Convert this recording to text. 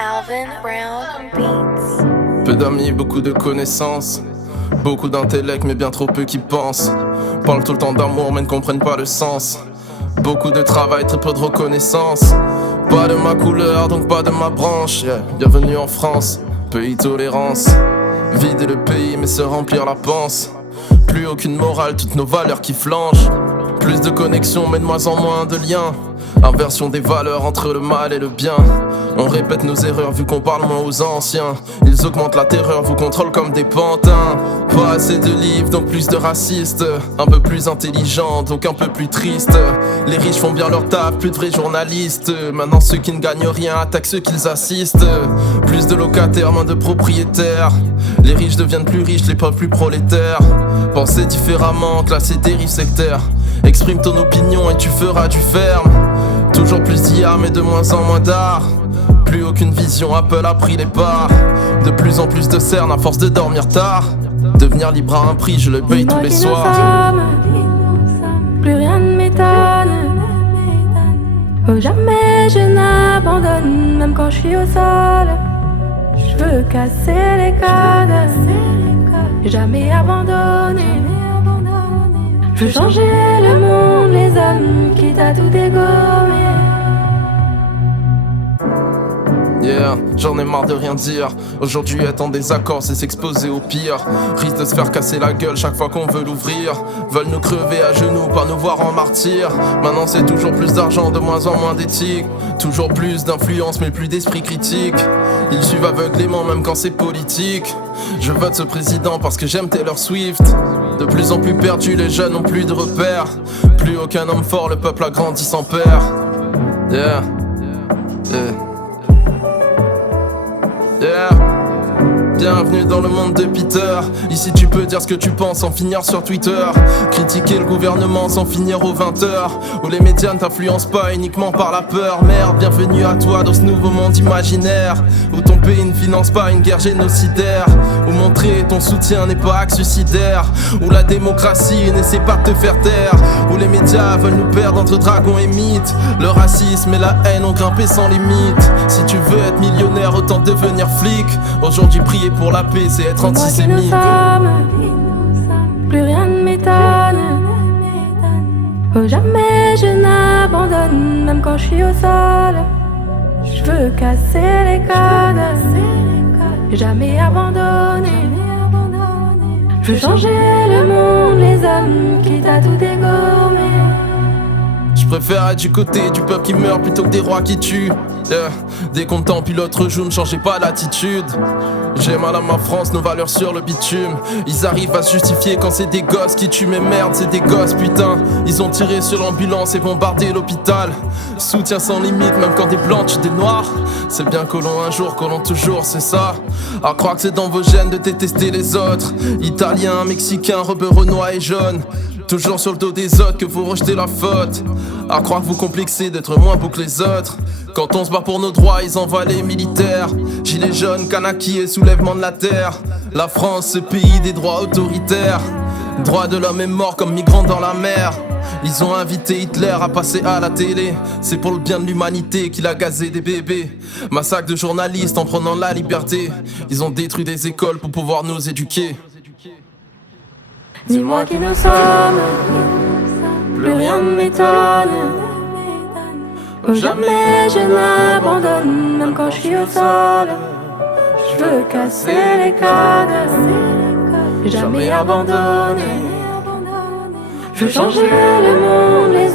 Alvin Brown Beats. Peu d'amis, beaucoup de connaissances. Beaucoup d'intellect, mais bien trop peu qui pensent. Parlent tout le temps d'amour, mais ne comprennent pas le sens. Beaucoup de travail, très peu de reconnaissance. Pas de ma couleur, donc pas de ma branche. Bienvenue en France, pays tolérance. Vider le pays, mais se remplir la panse. Plus aucune morale, toutes nos valeurs qui flanchent. Plus de connexions, mais de moins en moins de liens. Inversion des valeurs entre le mal et le bien. On répète nos erreurs vu qu'on parle moins aux anciens. Ils augmentent la terreur, vous contrôlent comme des pantins. Pas assez de livres, donc plus de racistes. Un peu plus intelligents, donc un peu plus tristes. Les riches font bien leur taf, plus de vrais journalistes. Maintenant ceux qui ne gagnent rien attaquent ceux qu'ils assistent. Plus de locataires, moins de propriétaires. Les riches deviennent plus riches, les pauvres plus prolétaires. Pensez différemment, classer dérives sectaires. Exprime ton opinion et tu feras du ferme. Toujours plus d'IA mais de moins en moins d'art. Plus aucune vision, Apple a pris les parts. De plus en plus de cernes à force de dormir tard. Devenir libre à un prix, je le paye tous les soirs. Plus rien ne m'étonne. Oh, jamais je n'abandonne, même quand je suis au sol. Je veux casser les codes, jamais abandonner. Je veux changer le monde, les hommes, quitte à tout dégommer. Yeah, j'en ai marre de rien dire. Aujourd'hui être en désaccord c'est s'exposer au pire. Risque de se faire casser la gueule chaque fois qu'on veut l'ouvrir. Veulent nous crever à genoux, pas nous voir en martyr. Maintenant c'est toujours plus d'argent, de moins en moins d'éthique. Toujours plus d'influence mais plus d'esprit critique. Ils suivent aveuglément même quand c'est politique. Je vote ce président parce que j'aime Taylor Swift. De plus en plus perdus, les jeunes n'ont plus de repères. Plus aucun homme fort, le peuple a grandi sans père. Yeah, yeah. Yeah. Bienvenue dans le monde de Peter. Ici tu peux dire ce que tu penses sans finir sur Twitter. Critiquer le gouvernement sans finir aux 20h. Où les médias ne t'influencent pas uniquement par la peur. Merde, bienvenue à toi dans ce nouveau monde imaginaire. Où ton pays ne finance pas une guerre génocidaire. Où montrer ton soutien n'est pas acte suicidaire. Où la démocratie n'essaie pas de te faire taire. Où les médias veulent nous perdre entre dragons et mythes. Le racisme et la haine ont grimpé sans limite. Si tu veux être millionnaire, autant devenir flic. Aujourd'hui prier pour la paix, c'est être antisémite. Plus rien ne m'étonne. Oh, jamais je n'abandonne, même quand je suis au sol. Je veux casser les codes, jamais abandonner. Je veux changer le monde, les hommes, quitte à tout dégommer. Je préfère être du côté du peuple qui meurt plutôt que des rois qui tuent. Yeah. Dès qu'on t'en pilote joue, ne changez pas l'attitude. J'ai mal à ma France, nos valeurs sur le bitume. Ils arrivent à se justifier quand c'est des gosses qui tuent. Mais merde, c'est des gosses, putain. Ils ont tiré sur l'ambulance et bombardé l'hôpital. Soutien sans limite, même quand des blancs tuent des noirs. C'est bien colons un jour, colons toujours, c'est ça. À croire que c'est dans vos gènes de détester les autres. Italiens, Mexicains, rebeux, renois et jaunes. Toujours sur le dos des autres que vous rejetez la faute. À croire que vous complexez d'être moins beau que les autres. Quand on se bat pour nos droits, ils envoient les militaires. Gilets jaunes, Kanaki et soulèvement de la terre. La France, ce pays des droits autoritaires. Droit de l'homme est mort comme migrant dans la mer. Ils ont invité Hitler à passer à la télé. C'est pour le bien de l'humanité qu'il a gazé des bébés. Massacre de journalistes en prenant la liberté. Ils ont détruit des écoles pour pouvoir nous éduquer. Dis-moi qui nous sommes, plus rien ne m'étonne. Oh, jamais je n'abandonne, même quand je suis au sol. Je veux casser les codes, jamais abandonner. Je veux changer le monde, les